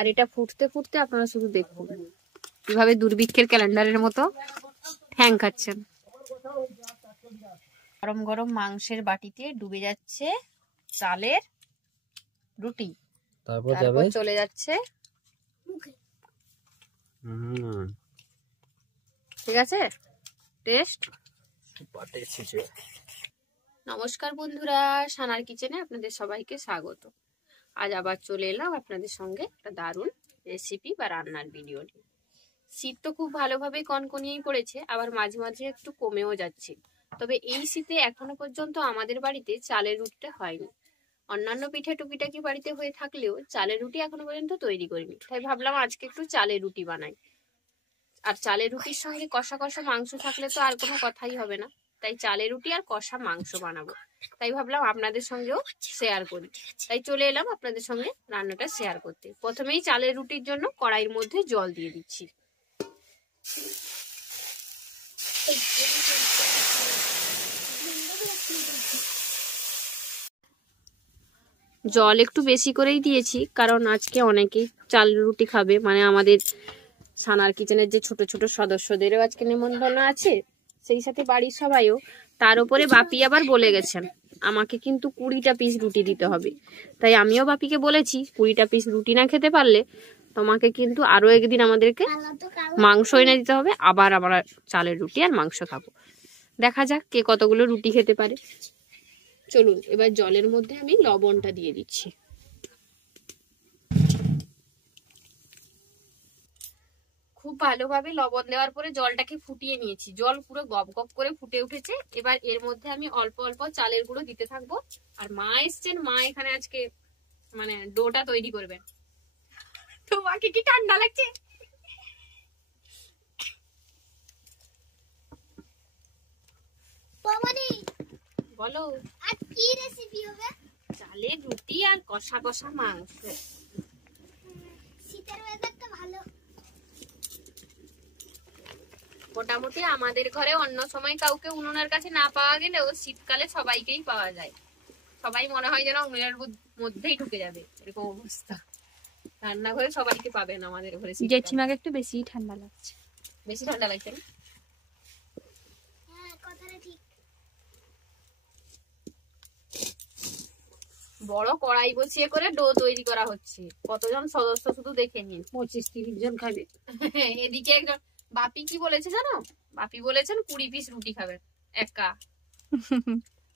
আর এটা ফুটতে ফুটতে আপনারা শুধু দেখুন কিভাবে দুর্ভিক্ষের ক্যালেন্ডারের মতো ঠ্যাং খাচ্ছেন। গরম গরম মাংসের বাটিতে ডুবে যাচ্ছে চালের রুটি, তারপর চলে যাচ্ছে ঠিক আছে টেস্ট। নমস্কার বন্ধুরা, সানার কিচেনে আপনাদের সবাইকে স্বাগত। আজ আবার চলে এলাম আপনাদের সঙ্গে একটা দারুণ রেসিপি বা রান্নার ভিডিও নিয়ে। শীত তো খুব ভালোভাবে কনকনিয়েই পড়েছে, আবার মাঝে মাঝে একটু কমেও যাচ্ছে। তবে এই শীতে এখনো পর্যন্ত আমাদের বাড়িতে চালের রুটিটা হয়নি। অন্যান্য পিঠে টুকিটাকি বাড়িতে হয়ে থাকলেও চালের রুটি এখনো পর্যন্ত তৈরি করিনি, তাই ভাবলাম আজকে একটু চালের রুটি বানাই। আর চালের রুটির সঙ্গে কষা কষা মাংস থাকলে তো আর কোনো কথাই হবে না, তাই চালের রুটি আর কষা মাংস বানাবো। তাই ভাবলাম আপনাদের সঙ্গেও শেয়ার করি, তাই চলে এলাম আপনাদের সঙ্গে রান্নাটা শেয়ার করতে। প্রথমেই চালের রুটির জন্য কড়াইয়ের মধ্যে জল দিয়ে দিচ্ছি। জল একটু বেশি করেই দিয়েছি, কারণ আজকে অনেকেই চাল রুটি খাবে, মানে আমাদের সানার কিচেনের যে ছোট ছোট সদস্যদেরও আজকে নিমন্ত্রণ আছে, সেই সাথে বাড়ির সবাইও। তার উপরে বাপি আবার বলে গেছেন আমাকে কিন্তু 20টা পিস রুটি দিতে হবে, তাই আমিও বাপিকে বলেছি 20টা পিস রুটি না খেতে পারলে তোমাকে কিন্তু আরো একদিন আমাদেরকে মাংস এনে দিতে হবে, আবার আমরা চালের রুটি আর মাংস খাবো। দেখা যাক কে কতগুলো রুটি খেতে পারে। চলুন এবার জলের মধ্যে আমি লবণটা দিয়ে দিচ্ছি। খুব ভালোভাবে লবণ দেওয়ার পরে জলটাকে ফুটিয়ে নিয়েছি, জল পুরো গপ গপ করে ফুটে উঠেছে। এবার এর মধ্যে আমি অল্প অল্প চালের গুঁড়ো দিতে থাকবো। আর মা এসছেন, মা এখানে আজকে মানে ডোটা তৈরি করবেন। তোমাকে কি ঠান্ডা লাগছে? বলো আজ কি রেসিপি হবে? চালের রুটি আর কষা কষা মাংস। শীতের ওয়েদারটা ভালো। মোটামুটি আমাদের ঘরে অন্য সময় কাউকে উনুনের কাছে না পাওয়া গেলেও শীতকালে সবাইকেই পাওয়া যায়। সবাই মনে হয় যেন উনুনের মধ্যেই ঢুকে যাবে, এরকম অবস্থা। রান্নাঘরে সবাইকে পাবেন আমাদের ঘরে। জেঠিমাকে একটু বেশি ঠান্ডা লাগছে। বেশি ঠান্ডা লাগছে না? হ্যাঁ, কথাটা ঠিক। বড় কড়াই বসিয়ে করে ডো তৈরি করা হচ্ছে। কতজন সদস্য শুধু দেখে নিন, 25-30 জন খাবে। এদিকে একজন বাপি কি বলেছে জানো? বাপি বলেছেন 20 পিস রুটি খাবেন একা।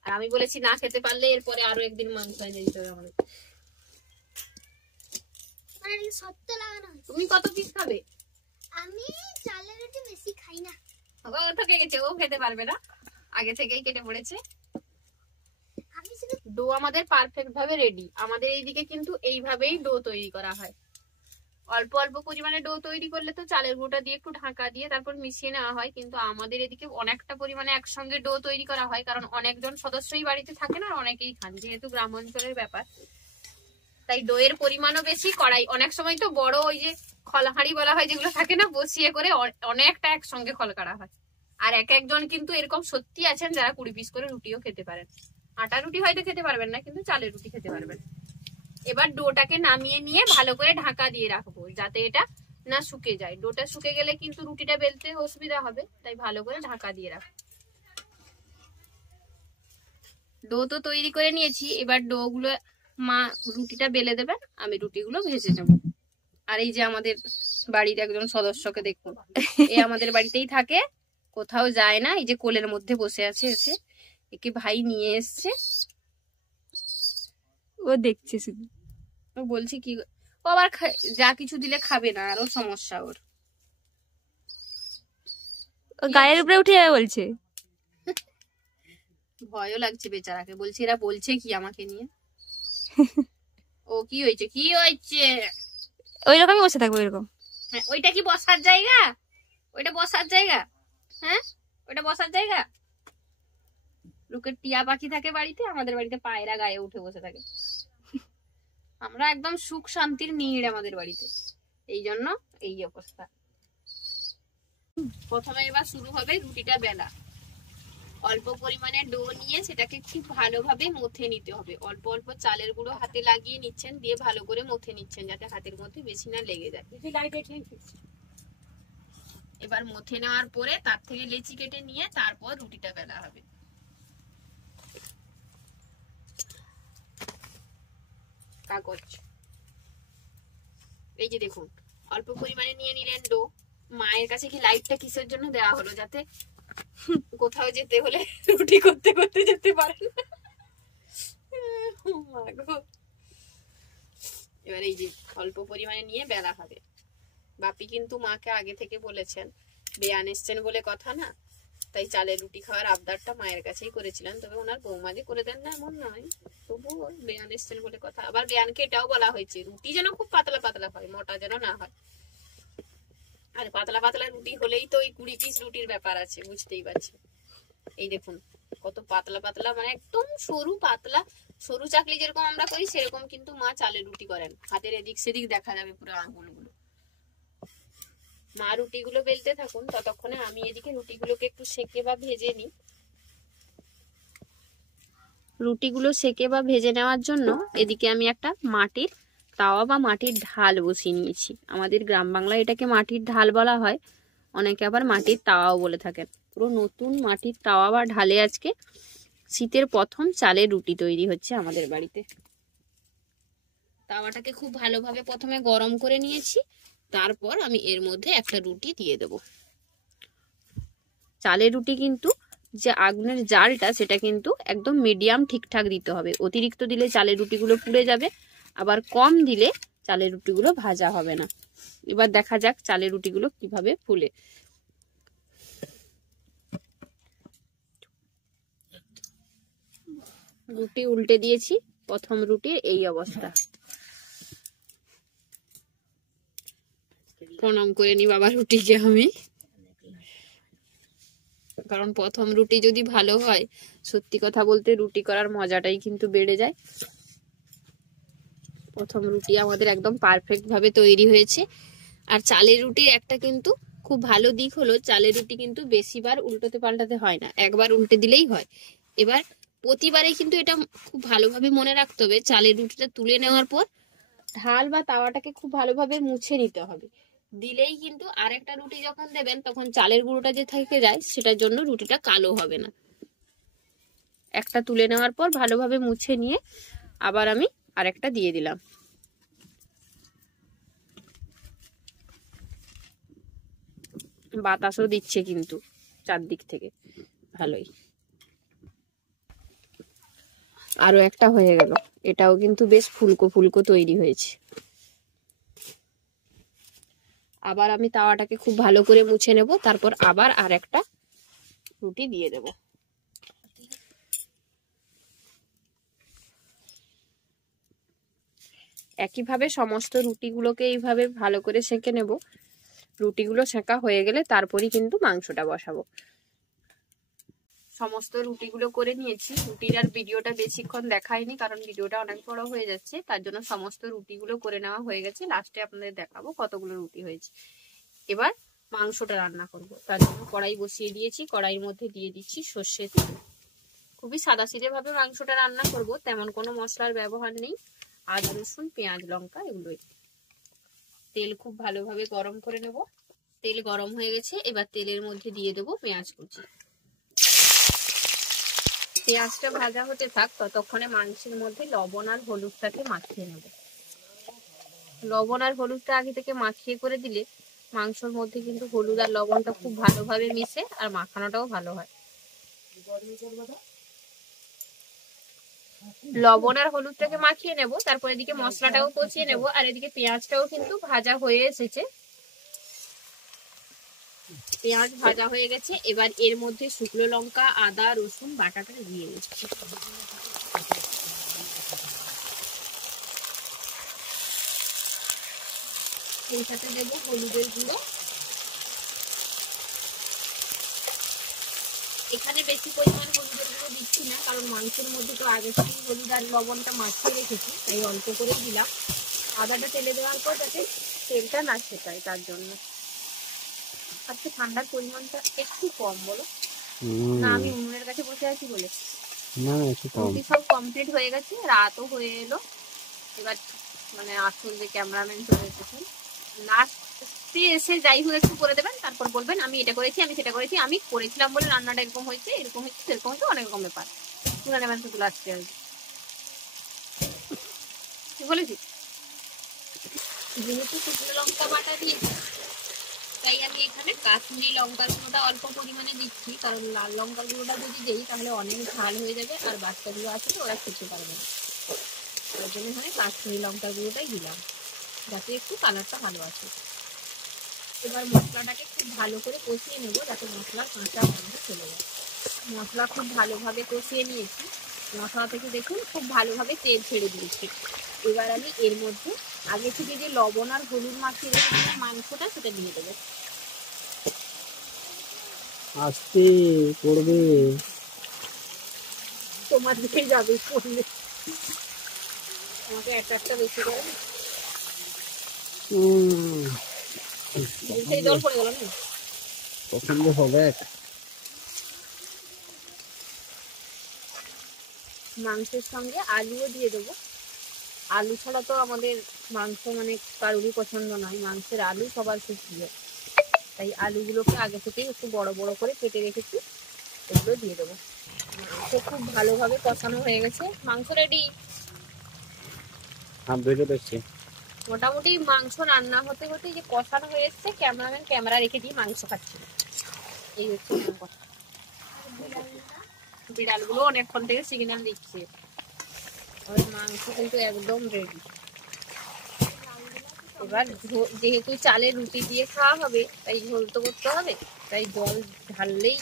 আর আমি বলেছি না খেতে পারলে এরপরে আরো একদিন মাংস এনে দিতে হবে আমাদের। তুমি কত পিস খাবে? আমি চালের রুটি বেশি খাই না। ও থেকে গেছে, ও খেতে পারবে না, আগে থেকেই কেটে পড়েছে। ডো আমাদের পারফেক্ট ভাবে রেডি। আমাদের এইদিকে কিন্তু এইভাবেই ডো তৈরি করা হয়। অল্প অল্প পরিমাণে ডো তৈরি করলে তো চালের গুঁড়োটা দিয়ে একটু ঢাকা দিয়ে তারপর মিশিয়ে নেওয়া হয়, কিন্তু আমাদের এদিকে অনেকটা পরিমাণে একসঙ্গে ডো তৈরি করা হয়, কারণ অনেকজন সদস্যই বাড়িতে থাকে না, অনেকেই খান, যেহেতু গ্রাম অঞ্চলের ব্যাপার। তাই ডোয়ের পরিমাণও বেশি। কড়াই অনেক সময় তো বড় ওই যে খলহাঁড়ি বলা হয় যেগুলো থাকে না, বসিয়ে করে অনেকটা একসঙ্গে খল কাটা হয়। আর এক একজন কিন্তু এরকম সত্যি আছেন যারা 20 পিস করে রুটিও খেতে পারেন। আটা রুটি হয়তো খেতে পারবেন না, কিন্তু চালের রুটি খেতে পারবেন। এবার ডোটাকে নামিয়ে নিয়ে ভালো করে ঢাকা দিয়ে রাখবো, যাতে এটা না শুকে যায়। ডোটা শুকে গেলে কিন্তু রুটিটা বেলতে অসুবিধা হবে, তাই ভালো করে ঢাকা দিয়ে রাখবো। ডো তো তৈরি করে নিয়েছি, এবার ডো গুলো মা রুটিটা বেলে দেবেন, আমি রুটিগুলো ভেজে নেব। আর এই যে আমাদের বাড়ির একজন সদস্যকে দেখুন, এই আমাদের বাড়িতেই থাকে, কোথাও যায় না, এই যে কোলের মধ্যে বসে আছে, এসে একে ভাই নিয়ে এসছে, ও দেখছে শুধু। ও বলছি কি, ও আবার যা কিছু দিলে খাবে না, আরো সমস্যা ওর। গায়ের উপরে উঠে যাবে বলছে। ভয়ও লাগছে বেচারাকে, বলছি এরা বলছে কি আমাকে নিয়ে। ও কি হয়েছে, কি হয়েছে? ওই রকমই বসে থাকবো, এরকম। হ্যাঁ, ওইটা কি বসার জায়গা? ওইটা বসার জায়গা? হ্যাঁ, ওইটা বসার জায়গা? লোকের টিয়া পাখি থাকে বাড়িতে, আমাদের বাড়িতে পায়রা গায়ে উঠে বসে থাকে। আমরা একদম সুখ শান্তির নীড় আমাদের বাড়িতে, এই জন্য এই অবস্থা। প্রথমে এবার শুরু হবে রুটিটা বেলা। অল্প পরিমাণে ডো নিয়ে সেটাকে খুব ভালোভাবে মথে নিতে হবে। অল্প অল্প চালের গুঁড়ো হাতে লাগিয়ে নিচ্ছেন, দিয়ে ভালো করে মথে নিচ্ছেন যাতে হাতের মধ্যে বেশি না লেগে যায়। এবার মথে নেওয়ার পরে তার থেকে লেচি কেটে নিয়ে তারপর রুটিটা বেলা হবে। কাগজ, এই যে দেখুন অল্প পরিমাণে নিয়ে নিলেন ডো। মায়ের কাছে কি লাইটটা কিসের জন্য দেওয়া হলো? যাতে কোথাও যেতে হলে রুটি করতে করতে যেতে পারেন। এবার এই যে অল্প পরিমাণে নিয়ে বেলা হবে। বাপি কিন্তু মাকে আগে থেকে বলেছেন, বেয়ান এসছেন বলে কথা না, তাই চালের রুটি খাওয়ার আবদারটা মায়ের কাছেই করেছিলেন। তবে ওনার বৌমা যে করে দেন না এমন নয়, তবুও বেয়ান এসছেন বলে কথা। আবার বেয়ানকে এটাও বলা হয়েছে রুটি যেন খুব পাতলা পাতলা হয়, মোটা যেন না হয়। আর পাতলা পাতলা রুটি হলেই তো ওই 20 পিস রুটির ব্যাপার আছে, বুঝতেই পারছেন। এই দেখুন কত পাতলা পাতলা, মানে একদম সরু পাতলা, সরু চাকলি যেরকম আমরা করি সেরকম কিন্তু মা চালের রুটি করেন। হাতের এদিক সেদিক দেখা যাবে পুরো আঙুলগুলো। মা রুটিগুলো বেলতে থাকুন, ততক্ষণে আমি এদিকে রুটিগুলোকে একটু সেকে বা ভেজে নিই। রুটিগুলো সেকে বা ভেজে নেওয়ার জন্য এদিকে আমি একটা মাটির তাওয়া বা মাটির ঢাল বসিয়ে নিয়েছি। আমাদের গ্রাম বাংলায় এটাকে মাটির ঢাল বলা হয়, অনেকে আবার মাটির তাওয়াও বলে থাকেন। পুরো নতুন মাটির তাওয়া বা ঢালে আজকে শীতের প্রথম চালের রুটি তৈরি হচ্ছে আমাদের বাড়িতে। তাওয়াটাকে খুব ভালোভাবে প্রথমে গরম করে নিয়েছি, তারপর আমি এর মধ্যে একটা রুটি দিয়ে দেব। চালের রুটি কিন্তু যে আগুনের জালটা সেটা কিন্তু একদম মিডিয়াম ঠিকঠাক দিতে হবে। অতিরিক্ত দিলে চালের রুটিগুলো পুড়ে যাবে, আবার কম দিলে চালের রুটিগুলো ভাজা হবে না। এবার দেখা যাক চালের রুটিগুলো কিভাবে ফুলে। রুটি উল্টে দিয়েছি, প্রথম রুটির এই অবস্থা। প্রণাম করে নি বাবা রুটিকে আমি, কারণ প্রথম রুটি যদি ভালো হয়, সত্যি কথা বলতে রুটি করার মজাটাই কিন্তু বেড়ে যায়। প্রথম রুটি আমাদের একদম পারফেক্ট ভাবে তৈরি হয়েছে। আর চালের রুটির একটা কিন্তু খুব ভালো দিক হলো, চালের রুটি কিন্তু বেশিবার উল্টোতে পাল্টাতে হয় না, একবার উল্টে দিলেই হয়। এবার প্রতিবারে কিন্তু এটা খুব ভালোভাবে মনে রাখতে হবে, চালের রুটিটা তুলে নেওয়ার পর ঢাল বা তাওয়াটাকে খুব ভালোভাবে মুছে নিতে হবে। দিলেই কিন্তু আরেকটা রুটি যখন দেবেন তখন চালের গুঁড়োটা যে থেকে যায় সেটার জন্য রুটিটা কালো হবে না। একটা তুলে নেওয়ার পর ভালোভাবে মুছে নিয়ে আবার আমি আরেকটা দিয়ে দিলাম। বাতাসও দিচ্ছে কিন্তু চারদিক থেকে ভালোই। আরো একটা হয়ে গেল, এটাও কিন্তু বেশ ফুলকো ফুলকো তৈরি হয়েছে। আবার আমি তাওয়াটাকে খুব ভালো করে মুছে নেব, তারপর আবার আরেকটা রুটি দিয়ে দেব। একইভাবে সমস্ত রুটিগুলোকে এইভাবে ভালো করে সেঁকে নেব। রুটিগুলো সেঁকা হয়ে গেলে তারপরই কিন্তু মাংসটা বসাবো। সমস্ত রুটিগুলো করে নিয়েছি। রুটির আর ভিডিওটা বেশিক্ষণ দেখাইনি, কারণ ভিডিওটা অনেক বড় হয়ে যাচ্ছে, তার জন্য সমস্ত রুটিগুলো করে নেওয়া হয়ে গেছে। লাস্টে আপনাদের দেখাবো কতগুলো রুটি হয়েছে। এবার মাংসটা রান্না করব, তার জন্য কড়াই বসিয়ে দিয়েছি। কড়াইয়ের মধ্যে দিয়ে দিচ্ছি সর্ষের তেল। খুবই সাদাসিধে ভাবে মাংসটা রান্না করব, তেমন কোনো মশলার ব্যবহার নেই। আদা রসুন পেঁয়াজ লঙ্কা এগুলোই। তেল খুব ভালোভাবে গরম করে নেব। তেল গরম হয়ে গেছে, এবার তেলের মধ্যে দিয়ে দেবো পেঁয়াজ কুচি। পেঁয়াজটা ভাজা হতে থাক, ততক্ষণে মাংসের মধ্যে লবণ আর হলুদটাকে মাখিয়ে নেব। লবণ আর হলুদটা আগে থেকে মাখিয়ে করে দিলে মাংসের মধ্যে কিন্তু হলুদ আর লবণটা খুব ভালোভাবে মিশে আর মাখানোটাও ভালো হয়। লবণ আর হলুদটাকে মাখিয়ে নেব, তারপর এদিকে মশলাটাও কষিয়ে নেব। আর এদিকে পেঁয়াজটাও কিন্তু ভাজা হয়ে এসেছে। পেঁয়াজ ভাজা হয়ে গেছে, এবার এর মধ্যে শুকনো লঙ্কা আদা রসুন বাটাটা দিয়ে দিচ্ছি। এর সাথে দেব হলুদের গুঁড়ো। এখানে বেশি পরিমাণ হলুদের গুঁড়ো দিচ্ছি না, কারণ মাংসের মধ্যে তো আগে থেকে হলুদ আর লবণটা মাখিয়ে রেখেছি, তাই অল্প করেই দিলাম। আদাটা তেলে দেওয়ার পর যাতে তেলটা না ছেটায় তার জন্য। আজকে ঠান্ডার পরিমাণটা একটু কম বলো। না আমি উনুনের কাছে বসে আছি বলে। না একটু কম। রুটি সব কমপ্লিট হয়ে গেছে, রাতও হয়ে এলো। এবার মানে আসল যে ক্যামেরাম্যান চলে এসেছেন, লাস্টে এসে যাই হোক একটু করে দেবেন, তারপর বলবেন আমি এটা করেছি, আমি সেটা করেছি, আমি করেছিলাম বলে রান্নাটা এরকম হয়েছে, এরকম হয়েছে, সেরকম হয়েছে, অনেক রকম ব্যাপার শুনে নেবেন শুধু লাস্টে আর কি বলেছি। যেহেতু শুকনো লঙ্কা বাটা দিয়েছি, তাই আমি এখানে কাশ্মীরি লঙ্কার গুঁড়োটা অল্প পরিমাণে দিচ্ছি, কারণ লাল লঙ্কার গুঁড়োটা যদি দিই তাহলে অনেক ঝাল হয়ে যাবে, আর বাচ্চাগুলো আছে তো ওরা খেতে পারবে না। ওই জন্য এখানে কাশ্মীরি লঙ্কার গুঁড়োটাই দিলাম, যাতে একটু কালারটা ভালো আসে। এবার মশলাটাকে খুব ভালো করে কষিয়ে নেবো, যাতে মশলার কাঁচা গন্ধ চলে যায়। মশলা খুব ভালোভাবে কষিয়ে নিয়েছি, মশলা থেকে দেখুন খুব ভালোভাবে তেল ছেড়ে দিয়েছি। এবার আমি এর মধ্যে আগে থেকে যে লবণ আর হলুদ মাখিয়ে রেখেছিলাম মাংসটা, সেটা দিয়ে দেবো। আস্তে করবে, তোমার দিকে যাবে করলে, আমাকে একটা বেশি করে জল পড়ে গেল না। পছন্দ হবে। মাংসের সঙ্গে আলুও দিয়ে দেবো। আলু ছাড়া তো আমাদের মাংস মানে কারোরই পছন্দ নয়, মাংসের আলু সবার খুব প্রিয়, তাই আলুগুলোকে আগে থেকেই একটু বড় বড় করে কেটে রেখেছি, এগুলো দিয়ে দেবো। মাংস খুব ভালোভাবে কষানো হয়ে গেছে, মাংস রেডি। মোটামুটি মাংস রান্না হতে হতে যে কষানো হয়ে এসছে, ক্যামেরাম্যান ক্যামেরা রেখে দিয়ে মাংস খাচ্ছে, এই হচ্ছে কথা। বিড়ালগুলো অনেকক্ষণ থেকে সিগন্যাল দিচ্ছে, মাংস কিন্তু একদম রেডি। এবার যেহেতু চালের রুটি দিয়ে খাওয়া হবে, তাই ঝোল তো করতে হবে, তাই জল ঢাললেই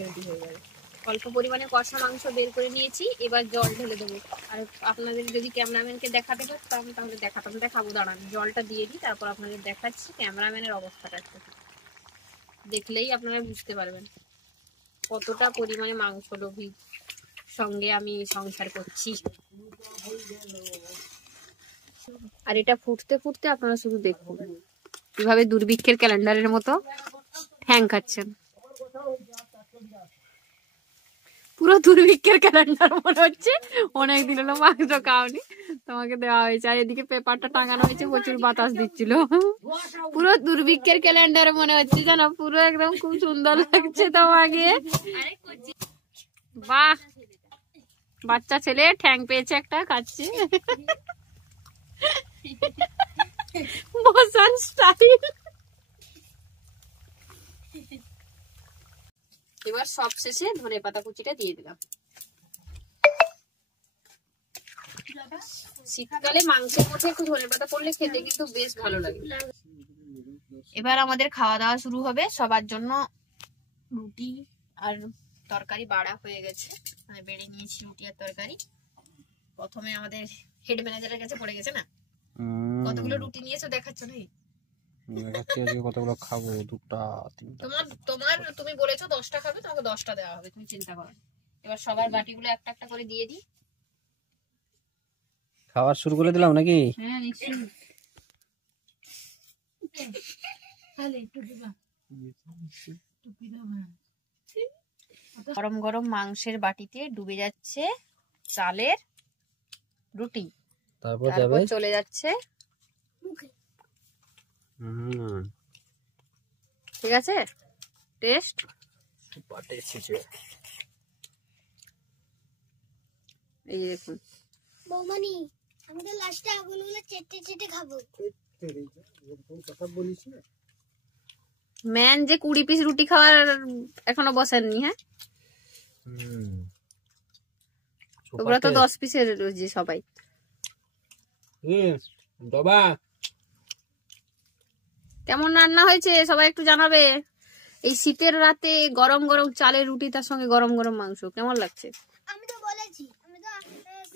রেডি হয়ে যাবে। অল্প পরিমাণে কষা মাংস বের করে নিয়েছি, এবার জল ঢেলে দেবো। আর আপনাদের যদি ক্যামেরাম্যানকে দেখাতে পারতাম তাহলে দেখাবো, দাঁড়ান জলটা দিয়ে দিই, তারপর আপনাদের দেখাচ্ছি ক্যামেরাম্যানের অবস্থাটা। দেখলেই আপনারা বুঝতে পারবেন কতটা পরিমাণে মাংস লোভী সঙ্গে আমি সংসার করছি। আর এটা ফুটতে ফুটতে আপনারা শুধু দেখুন কিভাবে দুর্ভিক্ষের ক্যালেন্ডারের মতো ঠ্যাং খাচ্ছেন। পুরো দুর্ভিক্ষের ক্যালেন্ডার মনে হচ্ছে, অনেকদিন হলো মাংস খাওনি, তোমাকে দেওয়া হয়েছে। আর এদিকে পেপারটা টাঙানো হয়েছে, প্রচুর বাতাস দিচ্ছিল। পুরো দুর্ভিক্ষের ক্যালেন্ডার মনে হচ্ছে, জানো, পুরো একদম খুব সুন্দর লাগছে তোমাকে। বাহ, বাচ্চা ছেলে ঠ্যাং পেয়েছে একটা, খাচ্ছে বসান স্টাইল। এবার সব শেষে ধনেপাতা কুচিটা দিয়ে দিলাম। শীতকালে মাংসের মধ্যে একটু ধনেপাতা পড়লে খেতে কিন্তু বেশ ভালো লাগে। এবার আমাদের খাওয়া দাওয়া শুরু হবে। সবার জন্য রুটি আর তরকারি বাড়া হয়ে গেছে, মানে বেড়ে নিয়েছি রুটি আর তরকারি। প্রথমে আমাদের হেড ম্যানেজারের কাছে পড়ে গেছে না, কতগুলো রুটি নিয়েছো দেখাচ্ছ নাকি? কতগুলো খাবো? দুটা তিনটা। তুমি বলেছো 10টা খাবে, তোমাকে 10টা দেওয়া হবে, তুমি চিন্তা করো। এবার সবার বাটিগুলো একটা একটা করে দিয়ে দিই। খাবার শুরু করে দিলাম নাকি? হ্যাঁ নিশ্চয়ই। গরম গরম মাংসের বাটিতে ডুবে যাচ্ছে চালের রুটি, তারপর চলে যাচ্ছে ঠিক আছে টেস্ট। এই দেখুন বৌমানি, আমি তো লাস্টে আগুনগুলো চেটে চেটে খাবো। ম্যান যে 20 পিস রুটি খাওয়ার এখনো বসেননি। হ্যাঁ, ওগুলো তো 10 পিসের রয়েছে সবাই। কেমন রান্না হয়েছে সবাই একটু জানাবে। এই শীতের রাতে গরম গরম চালের রুটি, তার সঙ্গে গরম গরম মাংস, কেমন লাগছে? আমি তো বলেছি, আমি তো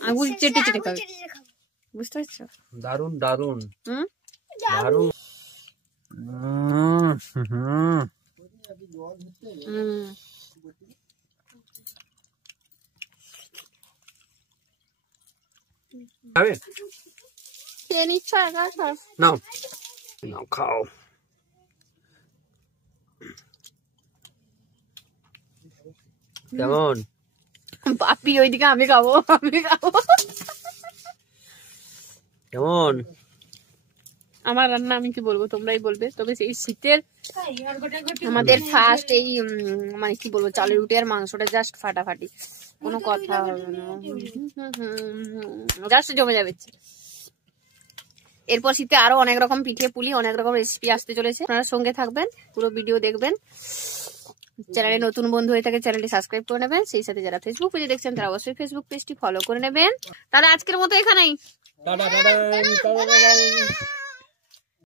আঙুল চেটে চেটে খাবে, বুঝতে পারছো? দারুন দারুন দারুন। খাবে? খেয়ে নিচ্ছ একা? নাও নাও খাও। কেমন? বাপি ওইদিকে আমি খাবো। কেমন? আমার রান্না আমি কি বলবো, তোমরাই বলবে। তবে সেই শীতের আমাদের ফার্স্ট এই মানে কি বলবো, চালের রুটি আর মাংসটা জাস্ট ফাটাফাটি, কোনো কথা হবে না, জাস্ট জমে যাবে। এরপর শীতে আরো অনেক রকম পিঠে পুলি, অনেক রকম রেসিপি আসতে চলেছে, আপনারা সঙ্গে থাকবেন, পুরো ভিডিও দেখবেন। চ্যানেলে নতুন বন্ধু হয়ে থাকে চ্যানেলটি সাবস্ক্রাইব করে নেবেন, সেই সাথে যারা ফেসবুক পেজে দেখছেন তারা অবশ্যই ফেসবুক পেজটি ফলো করে নেবেন। তাহলে আজকের মতো এখানেই।